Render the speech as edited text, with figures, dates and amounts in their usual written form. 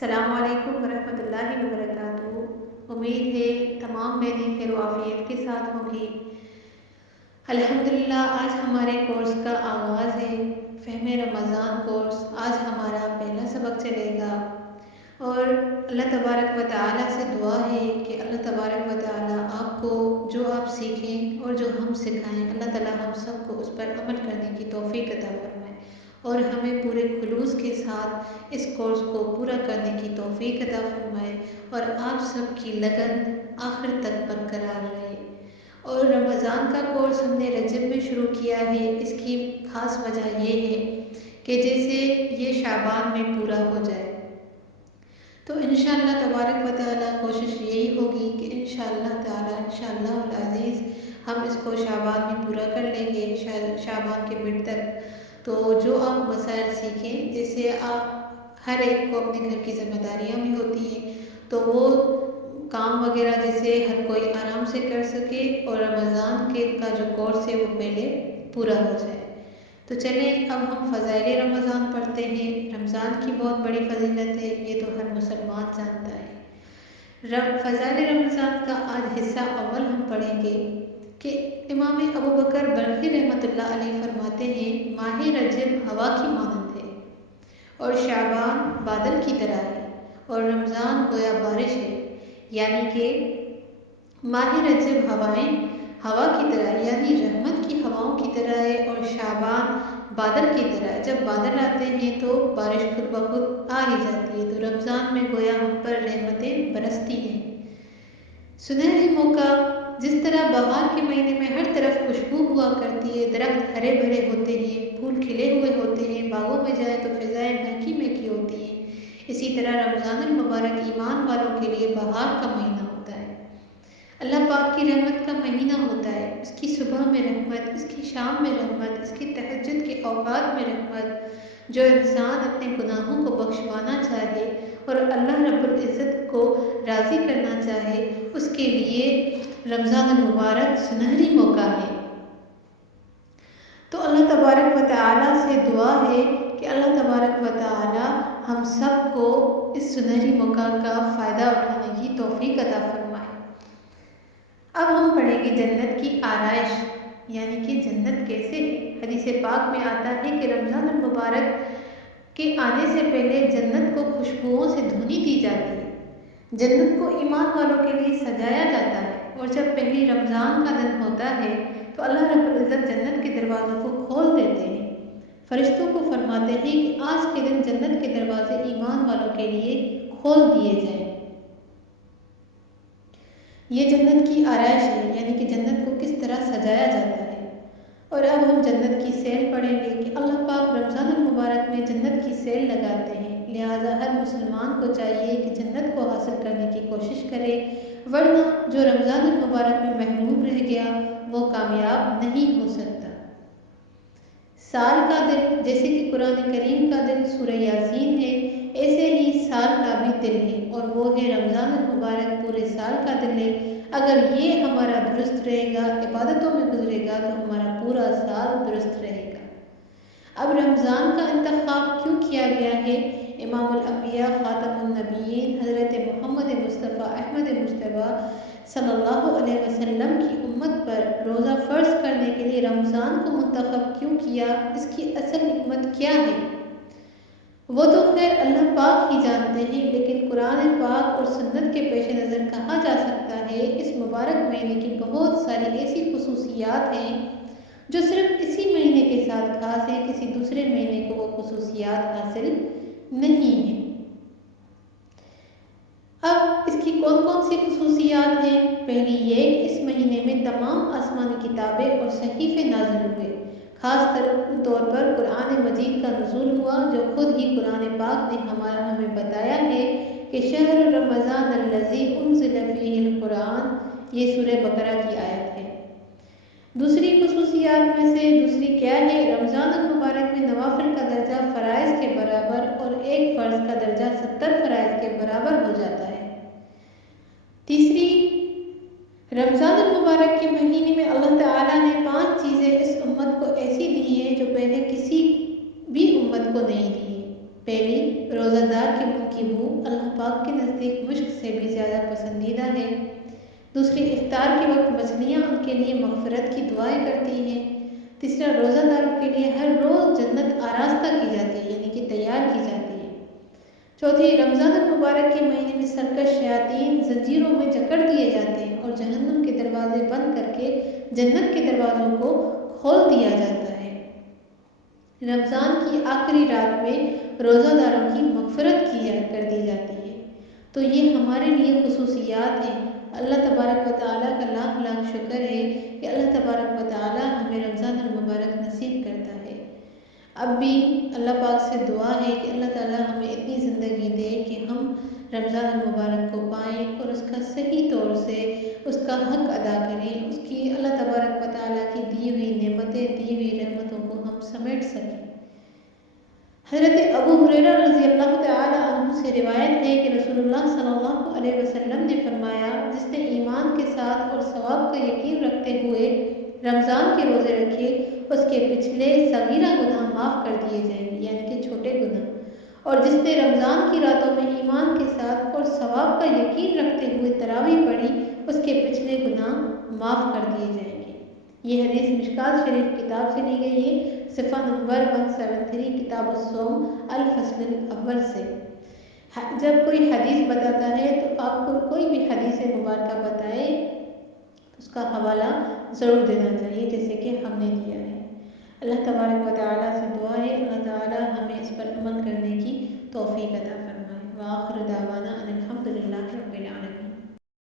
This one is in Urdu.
السلام علیکم ورحمۃ اللہ وبرکاتہ۔ امید ہے تمام بہنیں خیر و عافیت کے ساتھ ہوں گی۔ الحمدللہ آج ہمارے کورس کا آغاز ہے، فہم رمضان کورس۔ آج ہمارا پہلا سبق چلے گا اور اللہ تبارک و تعالیٰ سے دعا ہے کہ اللہ تبارک و تعالیٰ آپ کو جو آپ سیکھیں اور جو ہم سکھائیں، اللہ تعالیٰ ہم سب کو اس پر عمل کرنے کی توفیق عطا فرمائے اور ہمیں پورے خلوص کے ساتھ اس کورس کو پورا کرنے کی توفیق عطا فرمائے اور آپ سب کی لگن آخر تک برقرار رہے۔ اور رمضان کا کورس ہم نے رجب میں شروع کیا ہے۔ اس کی خاص وجہ یہ ہے کہ جیسے یہ شعبان میں پورا ہو جائے تو انشاءاللہ تبارک و تعالیٰ کوشش یہی ہوگی کہ انشاءاللہ العزیز ہم اس کو شعبان میں پورا کر لیں گے، شعبان کے مڈ تک۔ تو جو آپ مسائل سیکھیں، جیسے آپ ہر ایک کو اپنے گھر کی ذمہ داریاں بھی ہوتی ہیں تو وہ کام وغیرہ جیسے ہر کوئی آرام سے کر سکے اور رمضان کے کا جو کورس ہے وہ پہلے پورا ہو جائے۔ تو چلیں اب ہم فضائل رمضان پڑھتے ہیں۔ رمضان کی بہت بڑی فضیلت ہے، یہ تو ہر مسلمان جانتا ہے۔ فضائل رمضان کا آج حصہ اول ہم پڑھیں گے کہ امام ابو بکر بلخی رحمۃ اللہ علیہ فرماتے ہیں، ماہ رجب ہوا کی مانند ہے اور شعبان بادل کی طرح ہے اور رمضان گویا بارش ہے، یعنی کہ ماہ رجب ہوا کی طرح یعنی رحمت کی ہواؤں کی طرح ہے اور شعبان بادل کی طرح ہے۔ جب بادل آتے ہیں تو بارش خود بخود آ ہی جاتی ہے، تو رمضان میں گویا ہم پر رحمتیں برستی ہیں۔ سنہری موقع، جس طرح بہار کے مہینے میں ہر طرف خوشبو ہوا کرتی ہے، درخت ہرے بھرے ہوتے ہیں، پھول کھلے ہوئے ہوتے ہیں، باغوں میں جائیں تو فضائیں مہکی مہکی ہوتی ہیں، اسی طرح رمضان المبارک ایمان والوں کے لیے بہار کا مہینہ ہوتا ہے، اللہ پاک کی رحمت کا مہینہ ہوتا ہے۔ اس کی صبح میں رحمت، اس کی شام میں رحمت، اس کی تہجد کے اوقات میں رحمت۔ جو انسان اپنے گناہوں کو بخشوانا چاہے اور اللہ رب العزت کو راضی کرنا چاہے، اس کے لیے رمضان المبارک سنہری موقع ہے۔ تو اللہ تبارک و تعالیٰ سے دعا ہے کہ اللہ تبارک و تعالیٰ ہم سب کو اس سنہری موقع کا فائدہ اٹھانے کی توفیق عطا فرمائے۔ اب ہم پڑھیں گے جنت کی آرائش، یعنی کہ جنت کیسے ہے۔ حدیث پاک میں آتا ہے کہ رمضان المبارک کے آنے سے پہلے جنت کو خوشبوؤں سے دھنی دی جاتی ہے، جنت کو ایمان والوں کے لیے سجایا جاتا ہے، اور جب پہلی رمضان کا دن ہوتا ہے تو اللہ رب العزت جنت کے دروازوں کو کھول دیتے ہیں، فرشتوں کو فرماتے ہیں کہ آج کے دن جنت کے دروازے ایمان والوں کے لیے کھول دیے جائیں۔ یہ جنت کی آرائش ہے، یعنی کہ جنت کو کس طرح سجایا جاتا ہے۔ اور اب ہم جنت کی سیل پڑھیں گے کہ اللہ پاک رمضان المبارک میں جنت کی سیل لگاتے ہیں، لہٰذا ہر مسلمان کو چاہیے کہ جنت کو حاصل کرنے کی کوشش کرے، ورنہ جو رمضان المبارک میں محروم رہ گیا وہ کامیاب نہیں ہو سکتا۔ سال کا دن، جیسے کہ قرآن کریم کا دن سورہ یاسین ہے، ایسے ہی سال کا بھی دن ہے اور وہ ہے رمضان المبارک پورے سال کا دن ہے۔ اگر یہ ہمارا درست رہے گا، عبادتوں میں گزرے گا تو ہمارا پورا سال درست رہے گا۔ اب رمضان کا انتخاب کیوں کیا گیا ہے؟ امام الانبیاء خاتم النبیین حضرت محمد مصطفیٰ احمد مجتبیٰ صلی اللہ علیہ وسلم کی امت پر روزہ فرض کرنے کے لیے رمضان کو منتخب کیوں کیا؟ اس کی اصل حکمت کیا ہے وہ تو خیر اللہ پاک ہی جانتے ہیں، لیکن قرآن پاک اور سنت کے پیش نظر کہا جا سکتا ہے اس مبارک مہینے کی بہت ساری ایسی خصوصیات ہیں جو صرف اسی مہینے کے ساتھ خاص ہیں، کسی دوسرے مہینے کو وہ خصوصیات حاصل نہیں ہیں۔ اب اس کی کون کون سی خصوصیات ہیں؟ پہلی یہ کہ اس مہینے میں تمام آسمانی کتابیں اور صحیفے نازل ہوئے، خاص طور پر قرآن مجید کا نزول ہوا، جو خود ہی قرآن پاک نے ہمیں بتایا ہے کہ شہر رمضان الذی انزل فیہ القرآن، یہ سورہ بقرہ کی آیت ہے۔ دوسری خصوصیات میں سے دوسری کیا ہے؟ رمضان المبارک میں نوافل کا درجہ فرائض کے برابر اور ایک فرض کا درجہ 70 فرائض کے برابر ہو جاتا ہے۔ تیسری، رمضان المبارک کے مہینے میں اللہ تعالیٰ نے 5 چیزیں اس امت کو ایسی دی ہیں جو پہلے کسی بھی امت کو نہیں دی ہیں۔ پہلی، روزہ دار کے منہ کی بو اللہ پاک کے نزدیک مشک سے بھی زیادہ پسندیدہ ہے۔ دوسری، افطار کے وقت مچھلیاں ان کے لیے مغفرت کی دعائیں کرتی ہیں۔ تیسرا، روزہ داروں کے لیے ہر روز جنت آراستہ کی جاتی ہے، یعنی کہ تیار کی جاتی ہے۔ چوتھی، رمضان المبارک کے مہینے میں سرکش شیاطین زنجیروں میں جکڑ دیے جاتے ہیں اور جہنم کے دروازے بند کر کے جنت کے دروازوں کو کھول دیا جاتا ہے۔ رمضان کی آخری رات میں روزہ داروں کی مغفرت کر دی جاتی ہے۔ تو یہ ہمارے لیے خصوصیات ہیں۔ اللہ تبارک و تعالیٰ کا لاکھ لاکھ شکر ہے کہ اللہ تبارک و تعالیٰ ہمیں رمضان المبارک نصیب کرتا ہے۔ اب بھی اللہ پاک سے دعا ہے کہ اللہ تعالیٰ ہمیں اتنی زندگی دے کہ ہم رمضان المبارک کو پائیں اور اس کا صحیح طور سے اس کا حق ادا کریں، اس کی اللہ تبارک و تعالیٰ کی دی ہوئی نعمتیں، دی ہوئی رحمتوں کو ہم سمیٹ سکیں۔ حضرت ابو ہریرہ رضی اللہ تعالی عنہ سے روایت ہے کہ رسول اللہ صلی اللہ علیہ وسلم نے فرمایا، جس نے ایمان کے ساتھ اور ثواب کا یقین رکھتے ہوئے رمضان کے روزے رکھے، اس کے پچھلے صغیرہ گناہ معاف کر دیے جائیں گے، یعنی کہ چھوٹے گناہ۔ اور جس نے رمضان کی راتوں میں ایمان کے ساتھ اور ثواب کا یقین رکھتے ہوئے تراویح پڑھی، اس کے پچھلے گناہ معاف کر دیے جائیں گے۔ یہ حدیث مشکوٰۃ شریف کتاب سے لی گئی ہے، صفحہ نمبر 173، کتاب الصوم الفصل الاول سے۔ جب کوئی حدیث بتاتا ہے تو آپ کو کوئی بھی حدیث مبارکہ بتائے اس کا حوالہ ضرور دینا چاہیے، جیسے کہ ہم نے دیا ہے۔ اللہ تبارک و تعالیٰ سے دعا ہے اللہ تعالیٰ ہمیں اس پر عمل کرنے کی توفیق عطا فرمائے۔ وآخر دعوانا ان الحمد للہ رب العالمین۔